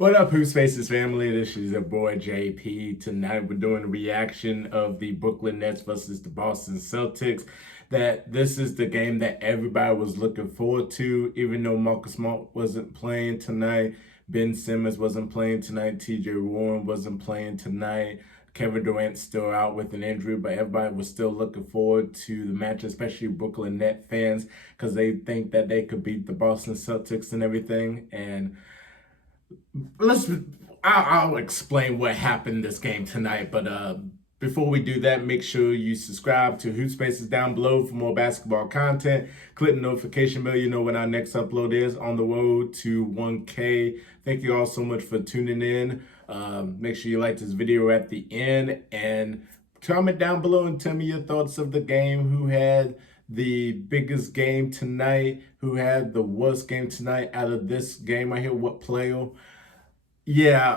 What up, HoopSpaces family? This is your boy JP. Tonight we're doing a reaction of the Brooklyn Nets versus the Boston Celtics. This is the game that everybody was looking forward to, even though Marcus Smart wasn't playing tonight, Ben Simmons wasn't playing tonight, TJ Warren wasn't playing tonight, Kevin Durant's still out with an injury, but everybody was still looking forward to the match, especially Brooklyn Net fans, because they think that they could beat the Boston Celtics and everything. And I'll explain what happened in this game tonight, but before we do that, make sure you subscribe to HoopSpaces down below for more basketball content. Click the notification bell, you know when our next upload is. On the road to 1K. Thank you all so much for tuning in. Make sure you like this video at the end and comment down below and tell me your thoughts of the game. Who had the biggest game tonight? Who had the worst game tonight out of this game right here? What player? Yeah,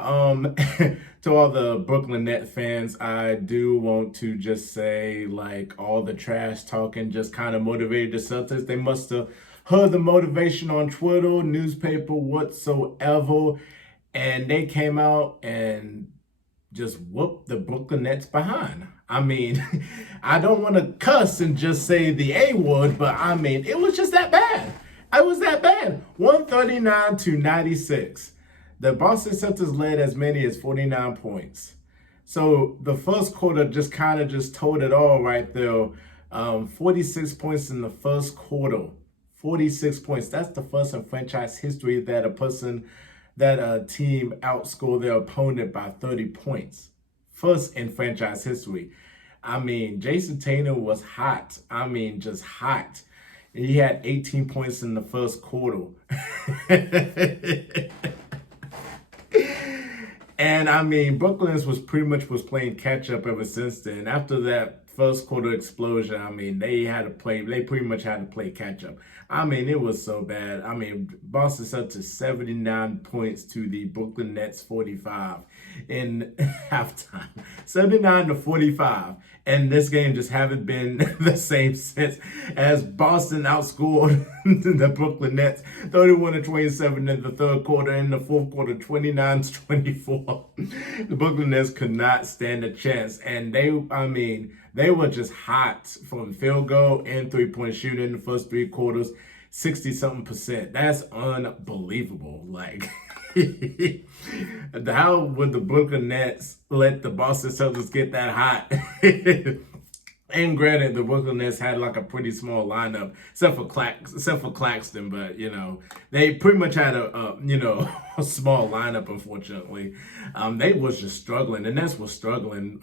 to all the Brooklyn Net fans, I do want to just say, like, all the trash talking just kind of motivated the Celtics. They must have heard the motivation on Twitter, newspaper, whatsoever, and they came out and just whooped the Brooklyn Nets behind. I mean, I don't want to cuss and just say the A word, but I mean, it was just that bad. It was that bad. 139-96. The Boston Celtics led as many as 49 points. So the first quarter just kind of just told it all right there. 46 points in the first quarter. 46 points. That's the first in franchise history that a team outscored their opponent by 30 points. First in franchise history. I mean, Jason Tatum was hot. I mean, just hot. He had 18 points in the first quarter. And I mean, Brooklyn was pretty much playing catch up ever since then. After that first quarter explosion, I mean, they pretty much had to play catch up. I mean, it was so bad. I mean, Boston Celtics 79 points to the Brooklyn Nets 45 in halftime. 79-45. And this game just haven't been the same since, as Boston outscored the Brooklyn Nets 31-27 in the third quarter. In the fourth quarter, 29-24. The Brooklyn Nets could not stand a chance. And they were just hot from field goal and three-point shooting in the first three quarters, 60-something%. That's unbelievable. Like, how would the Brooklyn Nets let the Boston Celtics get that hot? And granted, the Brooklyn Nets had like a pretty small lineup, except for Claxton, but you know, they pretty much had a a small lineup, unfortunately. They was just struggling. The Nets was struggling,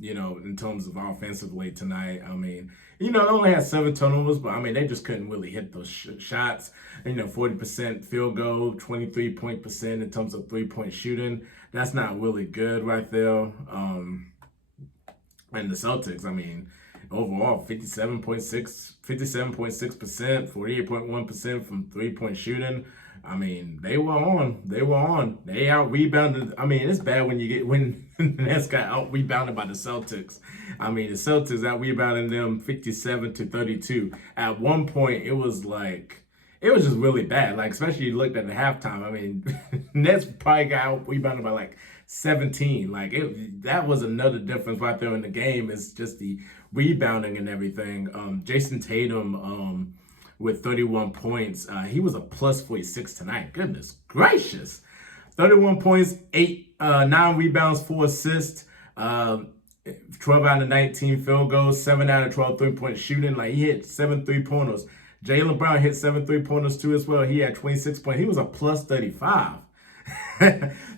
in terms of offensively tonight. I mean, they only had 7 turnovers, but I mean, they just couldn't really hit those shots. 40% field goal, 23% in terms of three-point shooting. That's not really good right there. And the Celtics, I mean, overall, 57.6%, 48.1% from three-point shooting. I mean, they were on. They out-rebounded. I mean, it's bad when the Nets got out-rebounded by the Celtics. I mean, the Celtics out-rebounded them 57-32. At one point, it was just really bad. Like, especially you looked at the halftime. I mean, Nets probably got out-rebounded by like 17. Like, that was another difference right there in the game. Is just the rebounding and everything. Jason Tatum with 31 points. He was a plus 46 tonight. Goodness gracious. 31 points, 9 rebounds, 4 assists, 12 out of 19 field goals, 7 out of 12 three-point shooting. Like, he hit 7 3-pointers. Jaylen Brown hit 7 3-pointers too as well. He had 26 points. He was a plus 35.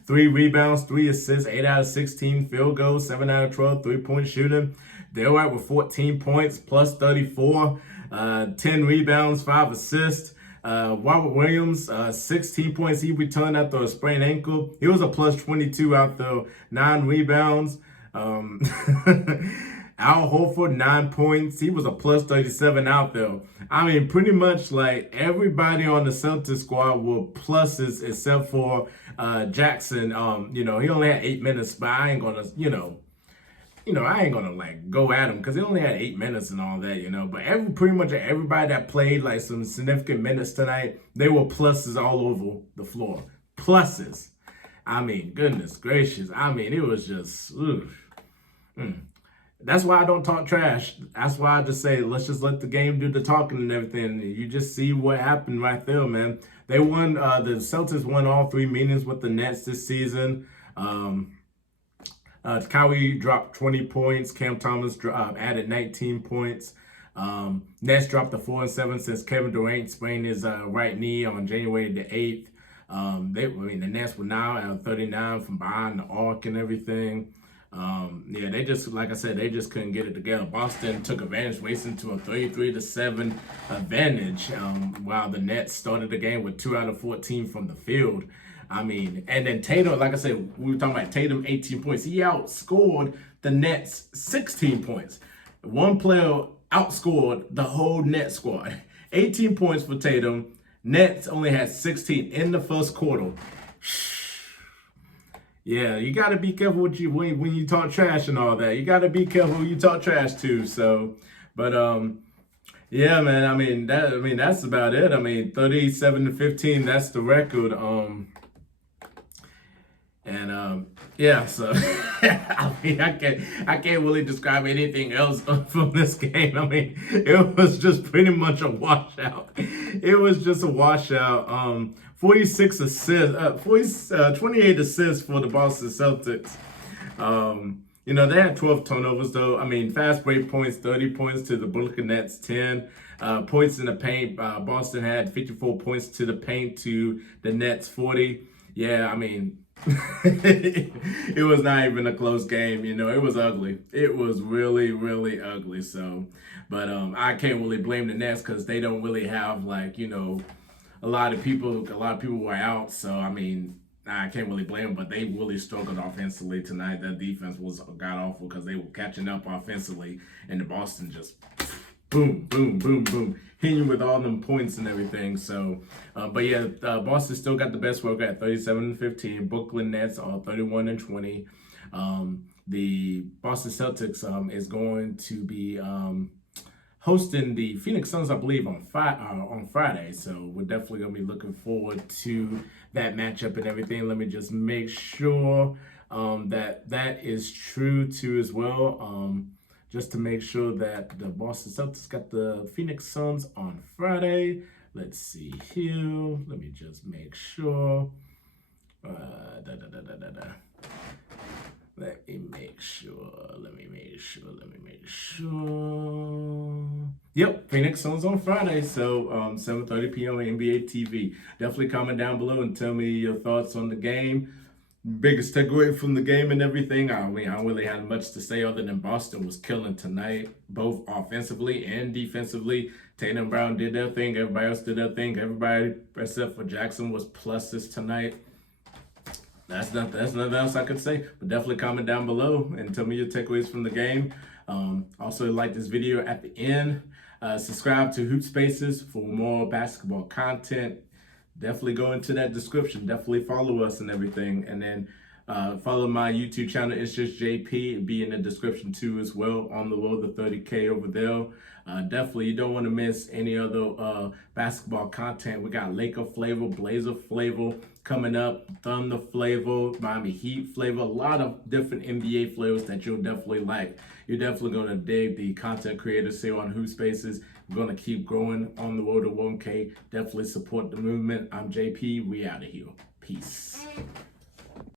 3 rebounds, 3 assists, 8 out of 16 field goals, 7 out of 12 three-point shooting. Dale White with 14 points, plus 34, 10 rebounds, 5 assists. Robert Williams, 16 points. He returned after a sprained ankle. He was a plus 22 after 9 rebounds. Al Horford, 9 points. He was a plus 37 out there. I mean, pretty much like everybody on the Celtics squad were pluses except for Jackson. He only had 8 minutes, but I ain't gonna, I ain't gonna like go at him because he only had 8 minutes and all that, But pretty much everybody that played like some significant minutes tonight, they were pluses all over the floor. Pluses. I mean, goodness gracious. I mean, it was just, That's why I don't talk trash. That's why I just say, let's just let the game do the talking and everything. You just see what happened right there, man. They won, the Celtics won all 3 meetings with the Nets this season. Kyrie dropped 20 points. Cam Thomas added 19 points. Nets dropped to 4-7 since Kevin Durant sprained his right knee on January the 8th. The Nets were now at 39 from behind the arc and everything. They just, like I said, they just couldn't get it together. Boston took advantage, racing to a 33-7 advantage, while the Nets started the game with 2 out of 14 from the field. I mean, and then Tatum, like I said, we were talking about Tatum, 18 points. He outscored the Nets 16 points. One player outscored the whole Nets squad. 18 points for Tatum. Nets only had 16 in the first quarter. Yeah, you got to be careful when you talk trash and all that. You got to be careful when you talk trash too. So, but yeah, man. I mean that's about it. I mean, 37-15. That's the record. Yeah, so I mean, I can't really describe anything else from this game. I mean, it was just pretty much a washout. It was just a washout. 46 assists, 28 assists for the Boston Celtics. They had 12 turnovers though. I mean, fast break points, 30 points to the Brooklyn Nets, 10. Points in the paint, Boston had 54 points to the paint to the Nets, 40. Yeah, I mean, it was not even a close game. It was ugly. It was really, really ugly. So, but I can't really blame the Nets because they don't really have a lot of people were out. So I mean, I can't really blame them, but they really struggled offensively tonight. Their defense was god awful because they were catching up offensively, and the Boston just boom, boom, boom, boom, hitting you with all them points and everything. So, Boston still got the best record at 37-15. Brooklyn Nets are 31-20. The Boston Celtics is going to be hosting the Phoenix Suns, I believe, on Friday. So we're definitely gonna be looking forward to that matchup and everything. Let me just make sure that is true too as well. Just to make sure that the Boston Celtics got the Phoenix Suns on Friday. Let's see here. Let me just make sure. Let me make sure. Yep, Phoenix Suns on Friday, so 7:30 p.m. on NBA TV. Definitely comment down below and tell me your thoughts on the game. Biggest takeaway from the game and everything. I mean, I don't really have much to say other than Boston was killing tonight, both offensively and defensively. Tatum Brown did their thing. Everybody else did their thing. Everybody except for Jackson was pluses tonight. That's nothing else I could say. But definitely comment down below and tell me your takeaways from the game. Also, like this video at the end. Subscribe to HoopSpaces for more basketball content. Definitely go into that description. Definitely follow us and everything. And then follow my YouTube channel. It's just JP. It'll be in the description too as well. On the road to 30K over there. Definitely, you don't want to miss any other basketball content. We got Laker flavor, Blazer flavor coming up, Thunder flavor, Miami Heat flavor, a lot of different NBA flavors that you'll definitely like. You're definitely going to dig the content creators here on HoopSpaces. We're going to keep growing on the road to 1K. Definitely support the movement. I'm JP. We out of here. Peace.